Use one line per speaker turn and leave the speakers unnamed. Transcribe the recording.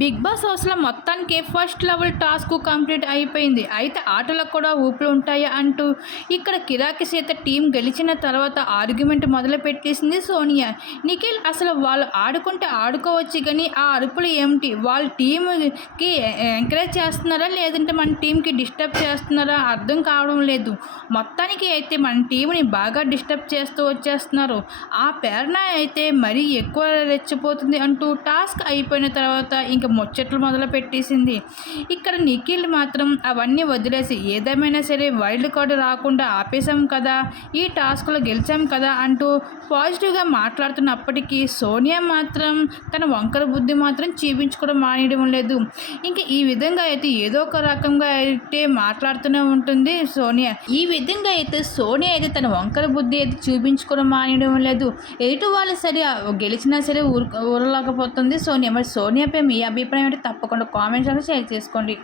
Big boss హౌస్లో మొత్తానికి first level task complete అయిపోయింది. అయితే ఆటలకు కూడా ఊపులు ఉంటాయా అంటూ ఇక్కడ కిరాకి సీత టీం గెలిచిన తర్వాత ఆర్గ్యుమెంట్ మొదలు పెట్టేసింది సోనియా. నిఖిల్ అసలు వాళ్ళు ఆడుకుంటే ఆడుకోవచ్చు కానీ ఆ అరుపులు ఏమిటి? వాళ్ళ టీంకి ఎంకరేజ్ చేస్తున్నారా? లేదంటే మన టీంకి డిస్టర్బ్ చేస్తున్నారా? అర్థం కావడం లేదు. మొత్తానికి అయితే మన టీంని బాగా డిస్టర్బ్ చేస్తూ వచ్చేస్తున్నారు. ఆ ప్రేరణ అయితే మరీ ఎక్కువ రెచ్చిపోతుంది అంటూ టాస్క్ అయిపోయిన తర్వాత ఇంకా ముచ్చట్లు మొదలు పెట్టేసింది ఇక్కడ నిఖిల్ మాత్రం అవన్నీ వదిలేసి ఏదేమైనా సరే వైల్డ్ కార్డు రాకుండా ఆపేశాం కదా ఈ టాస్క్లో గెలిచాం కదా అంటూ పాజిటివ్గా మాట్లాడుతున్నప్పటికీ సోనియా మాత్రం తన వంకర బుద్ధి మాత్రం చూపించుకోవడం మానేయడం లేదు. ఇంకా ఈ విధంగా అయితే ఏదో ఒక రకంగా అయితే మాట్లాడుతూనే ఉంటుంది సోనియా. ఈ విధంగా అయితే సోనియా అయితే తన వంకర బుద్ధి అయితే చూపించుకోవడం మానేయడం లేదు. ఎటు వాళ్ళు సరే గెలిచినా సరే ఊరు ఊరలేకపోతుంది సోనియా. మరి సోనియాపై మీ అభిప్రాయం అంటే తప్పకుండా కామెంట్స్ షేర్ చేసుకోండి.